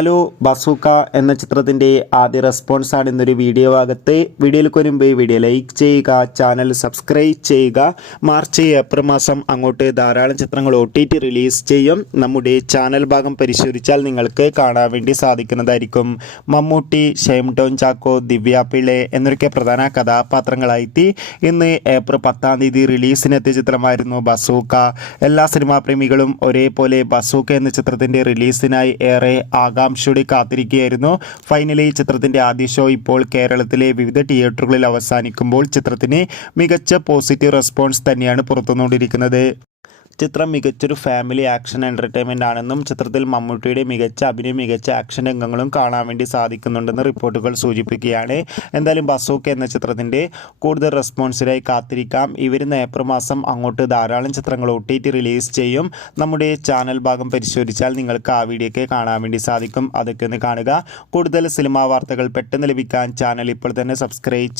Hello bazooka എന്ന ചിത്രത്തിൻ്റെ ആദ്യ റെസ്പോൺസാണ് ഇന്നൊരു വീഡിയോ ഭാഗത്ത്. വീഡിയോയിലേക്ക് വരുമ്പോൾ വീഡിയോ ലൈക്ക് ചെയ്യുക, ചാനൽ സബ്സ്ക്രൈബ് ചെയ്യുക. മാർച്ച് ഏപ്രിൽ മാസം അങ്ങോട്ട് ധാരാളം ചിത്രങ്ങൾ OTT റിലീസ് ചെയ്യും. നമ്മുടെ ചാനൽ ഭാഗം പരിശോധിച്ചാൽ നിങ്ങൾക്ക് കാണാൻ വേണ്ടി സാധിക്കുന്നതായിരിക്കും. മമ്മൂട്ടി, ഷൈൻ ടോം ചാക്കോ, ദിവ്യ പിള്ളെ എന്നൊക്കെ പ്രധാന കഥാപാത്രങ്ങളായി ഇന്ന് ഏപ്രിൽ 10 റിലീസിനെത്തിയ ചിത്രമായിരുന്നു ബസൂക്ക. എല്ലാ സിനിമാ പ്രേമികളും ഒരേപോലെ ബസൂക്ക എന്ന ചിത്രത്തിൻ്റെ റിലീസിനായി ഏറെ ആകാംക്ഷയോടെ കാത്തിരിക്കുകയായിരുന്നു. ഫൈനലി ചിത്രത്തിൻ്റെ ആദ്യ ഷോ ഇപ്പോൾ കേരളത്തിലെ വിവിധ തിയേറ്ററുകളിൽ അവസാനിക്കുമ്പോൾ ചിത്രത്തിന് മികച്ച പോസിറ്റീവ് റെസ്പോൺസ് തന്നെയാണ് പുറത്തുകൊണ്ടിരിക്കുന്നത്. ചിത്രം മികച്ചൊരു ഫാമിലി ആക്ഷൻ എൻ്റർടൈൻമെൻ്റ് ആണെന്നും ചിത്രത്തിൽ മമ്മൂട്ടിയുടെ മികച്ച അഭിനയം, മികച്ച ആക്ഷൻ രംഗങ്ങളും കാണാൻ വേണ്ടി സാധിക്കുന്നുണ്ടെന്ന് റിപ്പോർട്ടുകൾ സൂചിപ്പിക്കുകയാണ്. എന്തായാലും ബസൂക്ക എന്ന ചിത്രത്തിൻ്റെ കൂടുതൽ റെസ്പോൺസിനായി കാത്തിരിക്കാം. ഈ വരുന്ന ഏപ്രിൽ മാസം അങ്ങോട്ട് ധാരാളം ചിത്രങ്ങൾ OTT റിലീസ് ചെയ്യും. നമ്മുടെ ചാനൽ ഭാഗം പരിശോധിച്ചാൽ നിങ്ങൾക്ക് ആ വീഡിയോയ്ക്ക് കാണാൻ വേണ്ടി സാധിക്കും. അതൊക്കെ ഒന്ന് കാണുക. കൂടുതൽ സിനിമാ വാർത്തകൾ പെട്ടെന്ന് ലഭിക്കാൻ ചാനൽ ഇപ്പോൾ തന്നെ സബ്സ്ക്രൈബ്